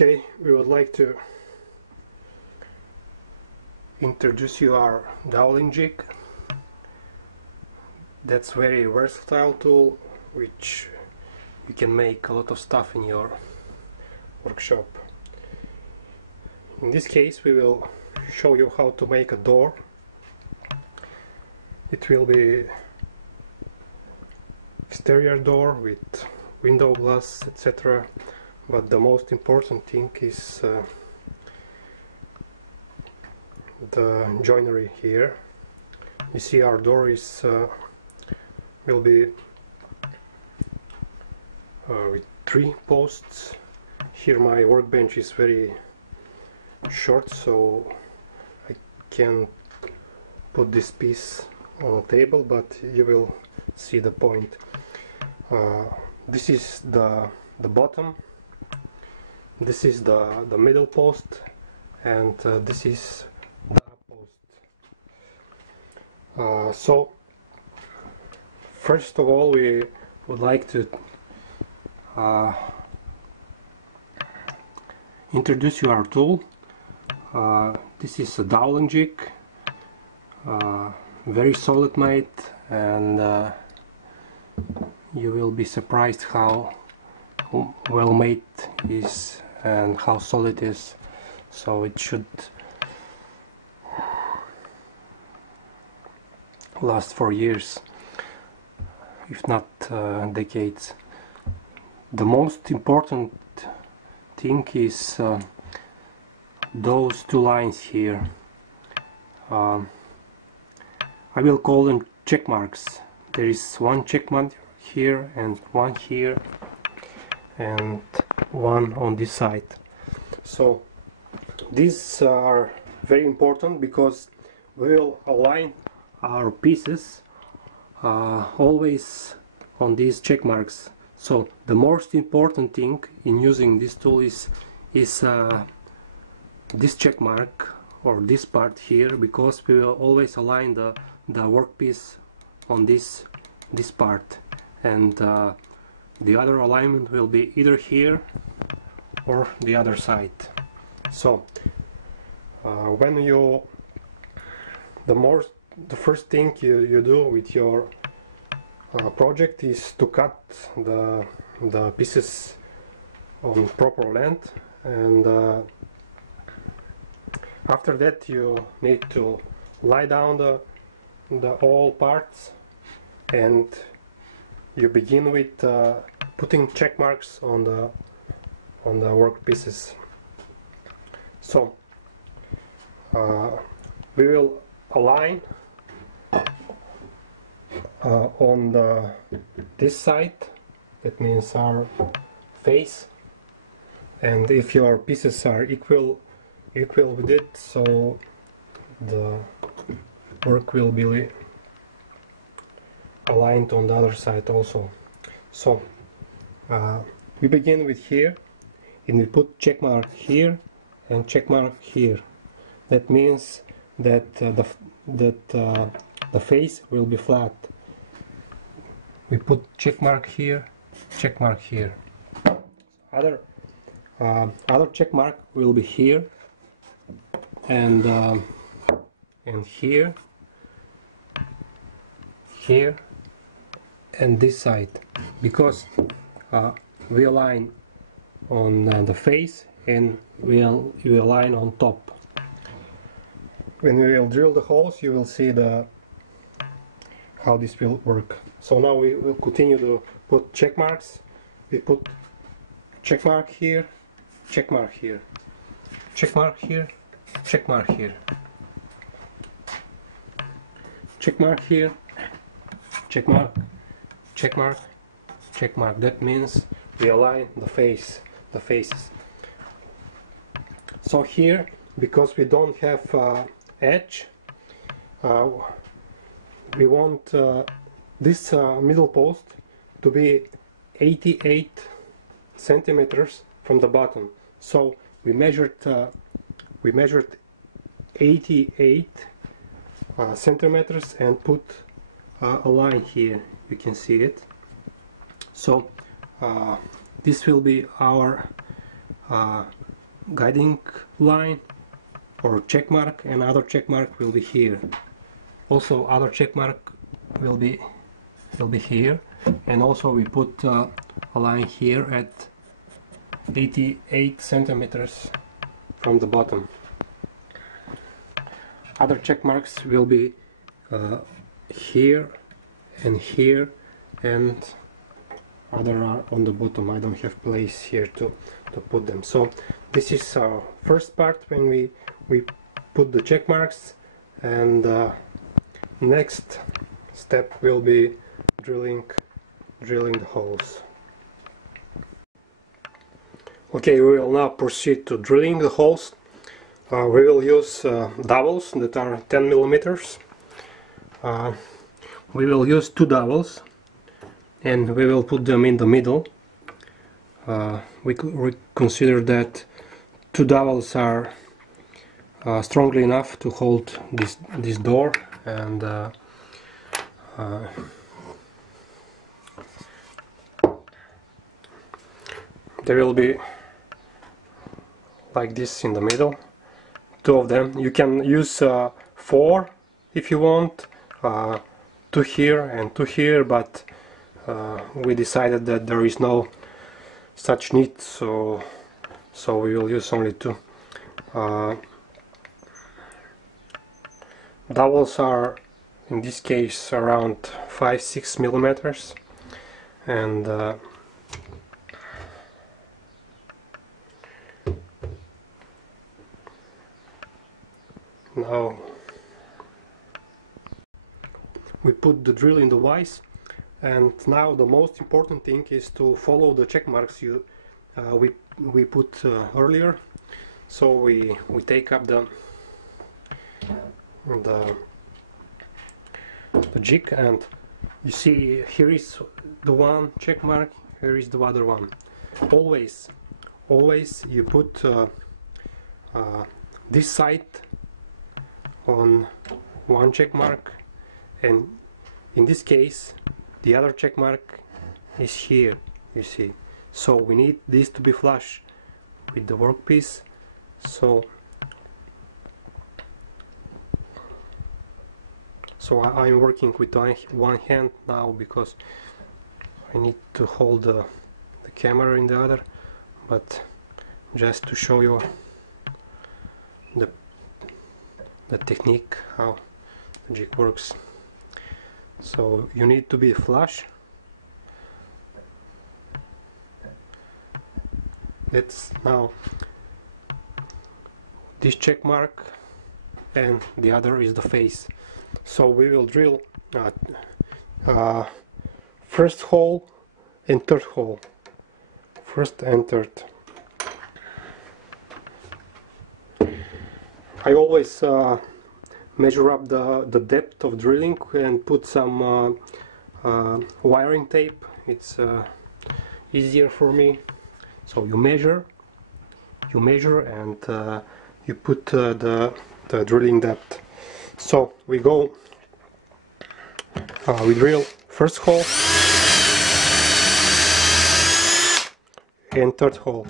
Okay, we would like to introduce you our Dowelling Jig. That's very versatile tool which you can make a lot of stuff in your workshop. In this case we will show you how to make a door. It will be exterior door with window glass, etc. But the most important thing is the joinery here. You see our door is will be with 3 posts. Here my workbench is very short, so I can put this piece on a table, but you will see the point. This is the bottom, this is the middle post, and this is the up post. So first of all we would like to introduce you our tool. This is a Dowelling Jig, very solid made, and you will be surprised how well made it is and how solid it is. So it should last for years, if not decades. The most important thing is those 2 lines here. I will call them check marks. There is 1 check mark here and 1 here and 1 on this side. So these are very important because we will align our pieces always on these check marks. So the most important thing in using this tool is this check mark or this part here, because we will always align the workpiece on this part, and the other alignment will be either here or the other side. So when you the first thing you do with your project is to cut the pieces on proper length, and after that you need to lie down the all parts, and you begin with putting check marks on the work pieces. So we will align on this side, that means our face, and if your pieces are equal with it, so the work will be aligned on the other side also. So we begin with here, and we put check mark here and check mark here. That means that the face will be flat. We put check mark here, check mark here. Other check mark will be here and here, and this side, because we align on the face and we align on top. When we will drill the holes, you will see how this will work. So now we will continue to put check marks. We put check mark here, check mark here, check mark here, check mark here, check mark here, check mark, check mark, check mark. That means we align the faces. So here, because we don't have edge, we want this middle post to be 88 centimeters from the bottom. So we measured 88 centimeters and put a line here. You can see it. So this will be our guiding line or check mark, and other check mark will be here. Also other check mark will be here, and also we put a line here at 88 centimeters from the bottom. Other check marks will be here and here, and other are on the bottom. I don't have place here to put them. So this is our first part when we put the check marks, and next step will be drilling the holes. Okay, we will now proceed to drilling the holes. We will use dowels that are 10 millimeters. We will use 2 dowels, and we will put them in the middle. We consider that 2 dowels are strongly enough to hold this door, and there will be like this in the middle, 2 of them. You can use 4 if you want, 2 here and 2 here, but we decided that there is no such need, so we will use only 2. Dowels are in this case around 5-6 millimeters, and now we put the drill in the vise, and now the most important thing is to follow the check marks we put earlier. So we take up the jig, and you see here is the one check mark, here is the other one. Always you put this side on one check mark, and in this case the other check mark is here, you see. So we need this to be flush with the workpiece. So I'm working with one hand now because I need to hold the camera in the other, but just to show you the technique, how the jig works. So you need to be flush. That's now this check mark, and the other is the face. So we will drill first hole and third hole, first and third. I always measure up the depth of drilling and put some wiring tape. It's easier for me. So you measure and you put the drilling depth. So we go, we drill first hole and third hole.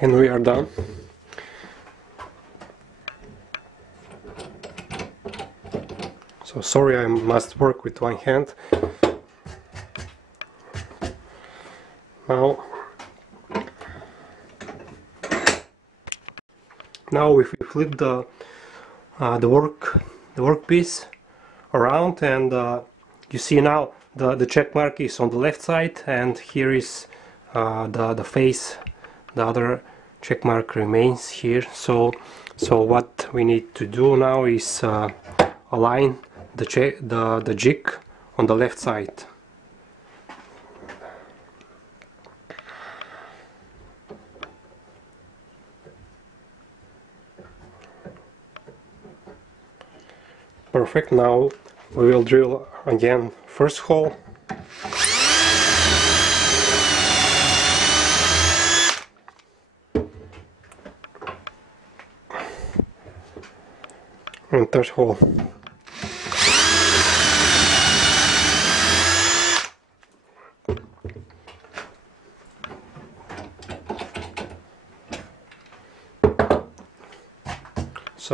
And we are done. So sorry, I must work with one hand. Now if we flip the workpiece around, and you see now the check mark is on the left side, and here is the face. The other check mark remains here. So what we need to do now is align the jig on the left side. Perfect. Now we will drill again first hole. And third hole.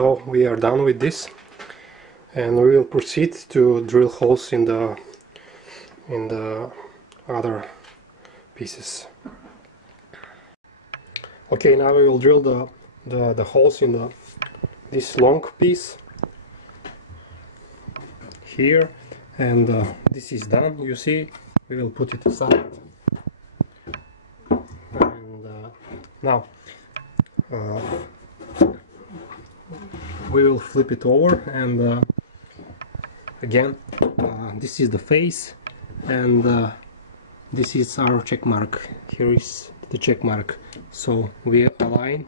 So we are done with this, and we will proceed to drill holes in the other pieces. Okay, now we will drill the holes in this long piece here, and this is done. You see, we will put it aside, and now we will flip it over, and again this is the face, and this is our check mark. Here is the check mark, so we align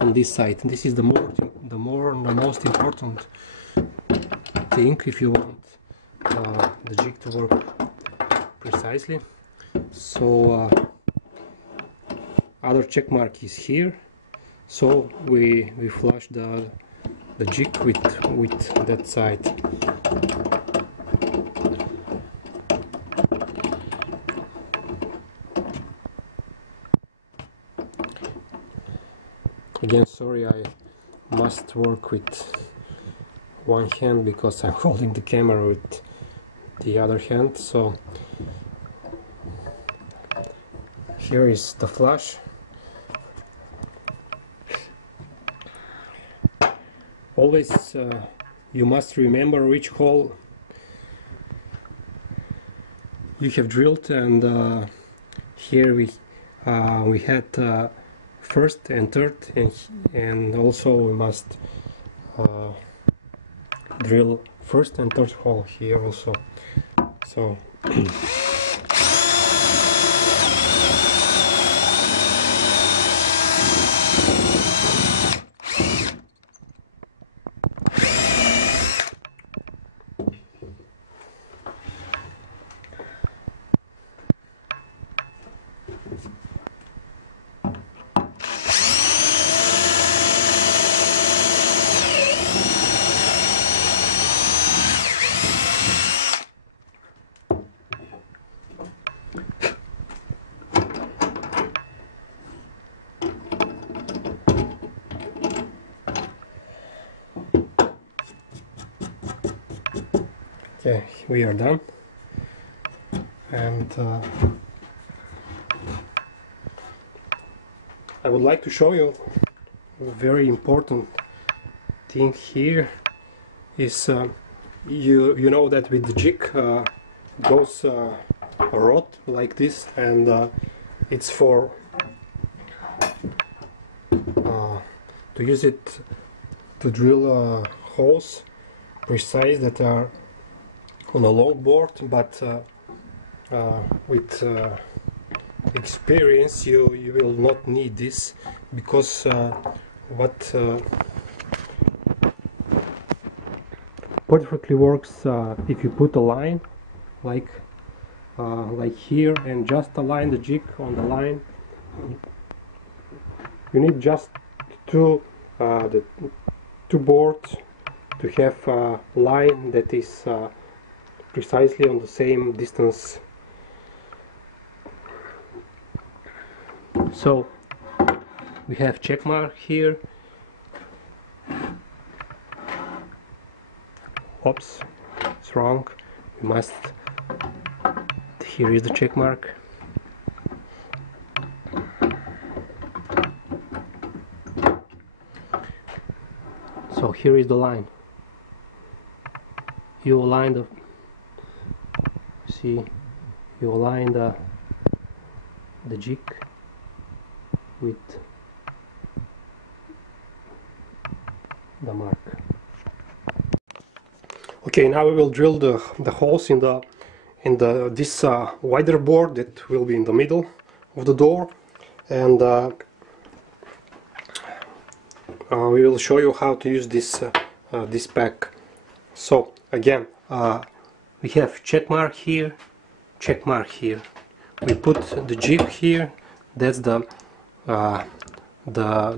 on this side. This is the most important thing if you want the jig to work precisely. So other check mark is here, so we flush the jig with that side. Again, sorry, I must work with one hand because I'm holding the camera with the other hand. So here is the flush. Always you must remember which hole you have drilled, and here we had first and third, and also we must drill first and third hole here also. So okay, we are done, and I would like to show you a very important thing here. Is you know that with the jig goes a rod like this, and it's for to use it to drill holes precise that are on a long board, but with experience you will not need this, because what perfectly works if you put a line like here and just align the jig on the line. You need just the two boards to have a line that is precisely on the same distance. So we have check mark here. Oops, it's wrong. We must. Here is the check mark. So here is the line. You align the. See, you align the jig with the mark. Okay, now we will drill the holes in this wider board that will be in the middle of the door, and we will show you how to use this pack. So again, we have check mark here, check mark here. We put the jig here. That's the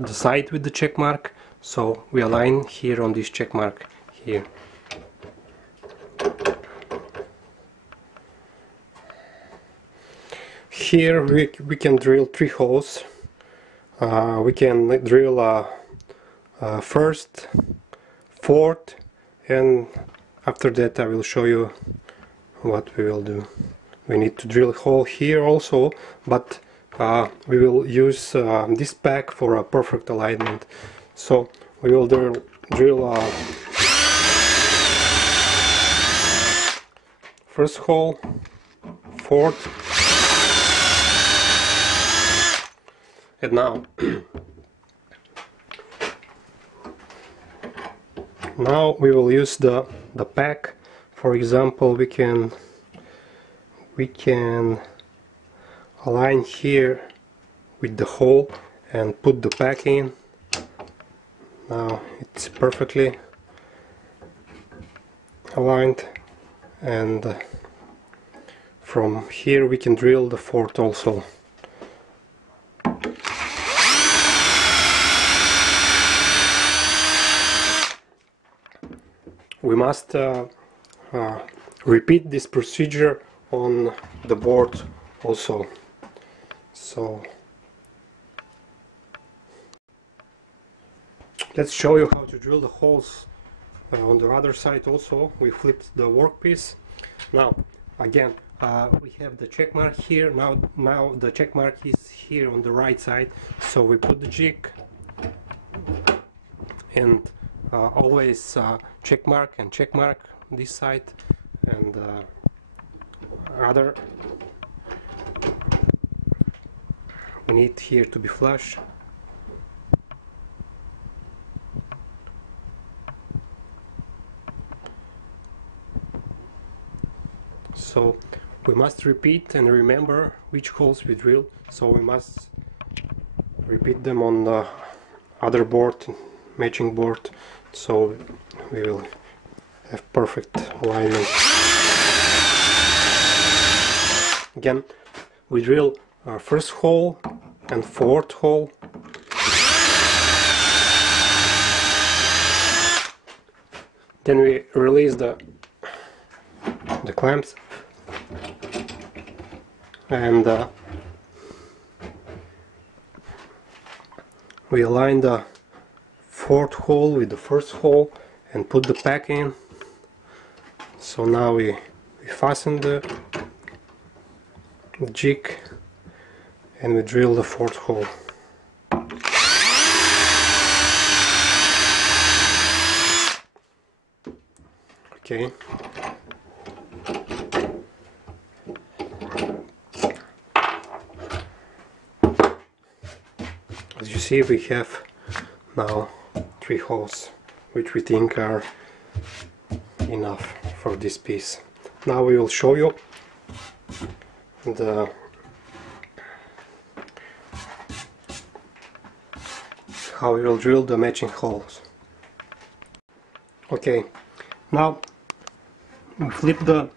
side with the check mark. So we align here on this check mark here. Here we can drill 3 holes. We can drill first, fourth, and after that I will show you what we will do. We need to drill a hole here also, but we will use this pack for a perfect alignment. So we will drill first hole, fourth, and now now we will use the pack. For example, we can align here with the hole and put the pack in. Now it's perfectly aligned, and from here we can drill the fourth also. We must repeat this procedure on the board also. So let's show you how to drill the holes on the other side also. We flipped the workpiece. Now again we have the check mark here. Now the check mark is here on the right side, so we put the jig and always check mark this side, and other we need here to be flush. So we must repeat and remember which holes we drill, so we must repeat them on the other board, matching board, so we will have perfect alignment. Again, we drill our first hole and fourth hole. Then we release the clamps, and we align the fourth hole with the first hole and put the pack in. So now we fasten the jig and we drill the fourth hole. Okay. As you see, we have now 3 holes, which we think are enough for this piece. Now we will show you how we will drill the matching holes. Okay, now we flip the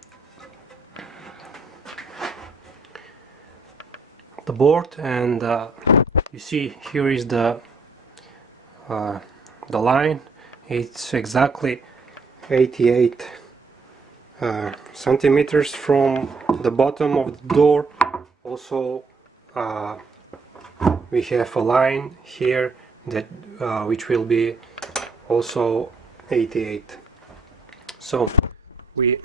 board, and you see here is the line. It's exactly 88 centimeters from the bottom of the door. Also we have a line here that which will be also 88. So we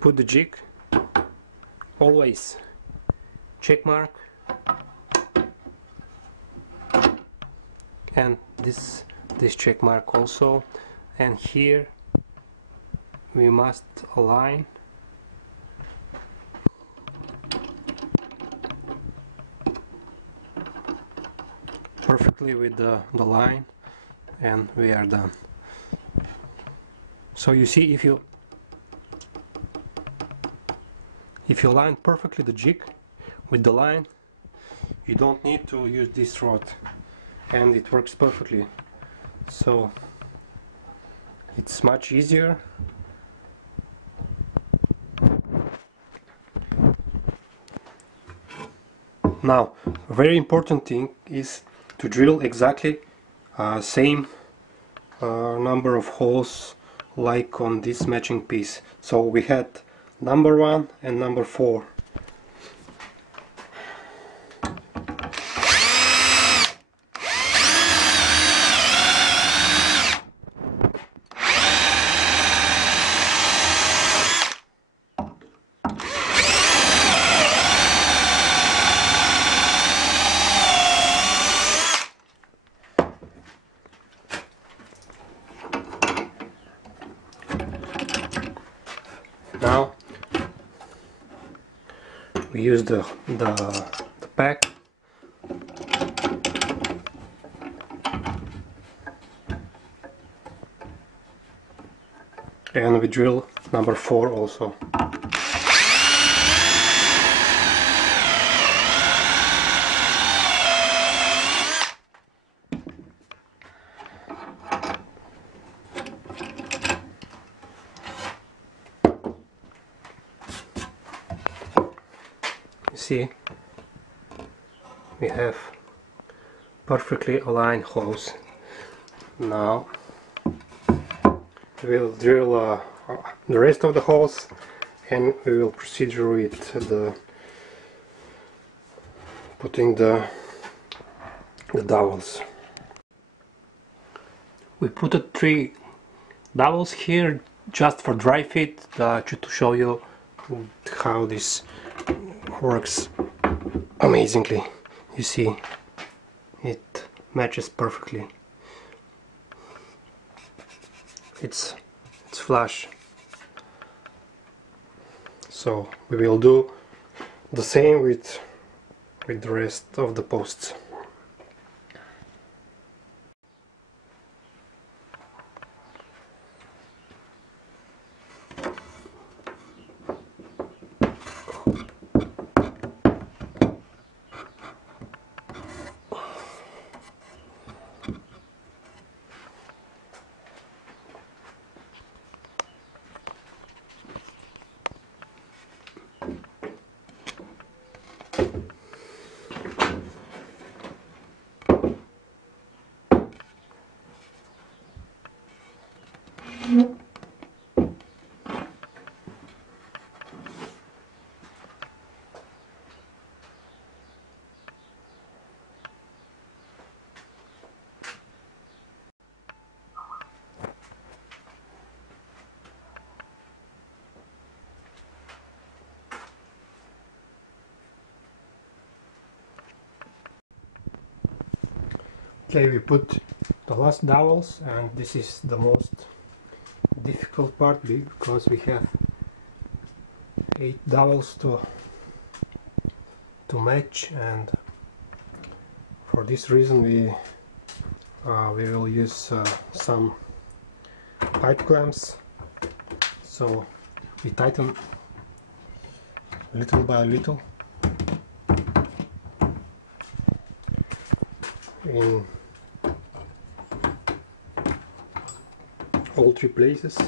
put the jig, always check mark, and this check mark also, and here we must align perfectly with the line, and we are done. So you see, if you align perfectly the jig with the line, you don't need to use this rod, and it works perfectly. So it's much easier. Now, a very important thing is to drill exactly same number of holes like on this matching piece. So we had number 1 and number 4. we use the pack. And we drill number 4 also. You see, we have perfectly aligned holes. Now we'll drill the rest of the holes, and we will proceed with putting the dowels. We put 3 dowels here just for dry fit, to show you how this works amazingly. You see, it matches perfectly. It's flush. So we will do the same with the rest of the posts. Okay, we put the last dowels, and this is the most difficult part because we have 8 dowels to match, and for this reason we will use some pipe clamps. So we tighten little by little in all 3 places.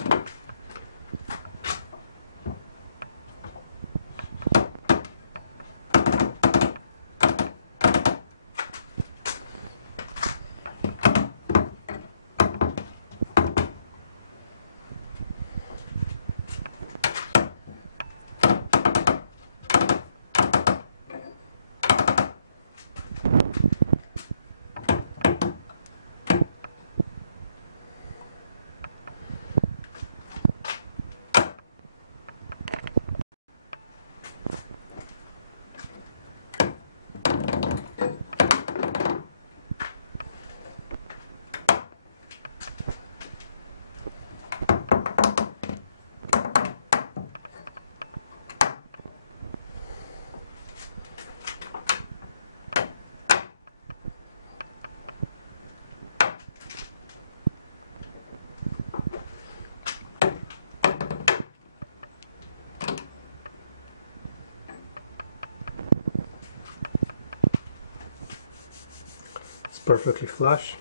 Perfectly flush.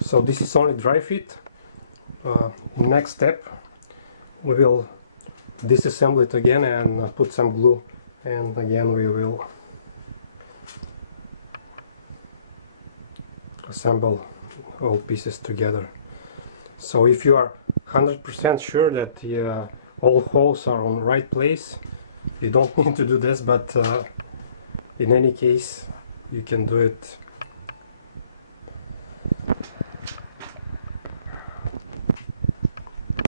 So this is only dry fit. Next step, we will disassemble it again and put some glue, and again we will assemble all pieces together. So if you are 100% sure that all holes are on the right place, you don't need to do this, but in any case you can do it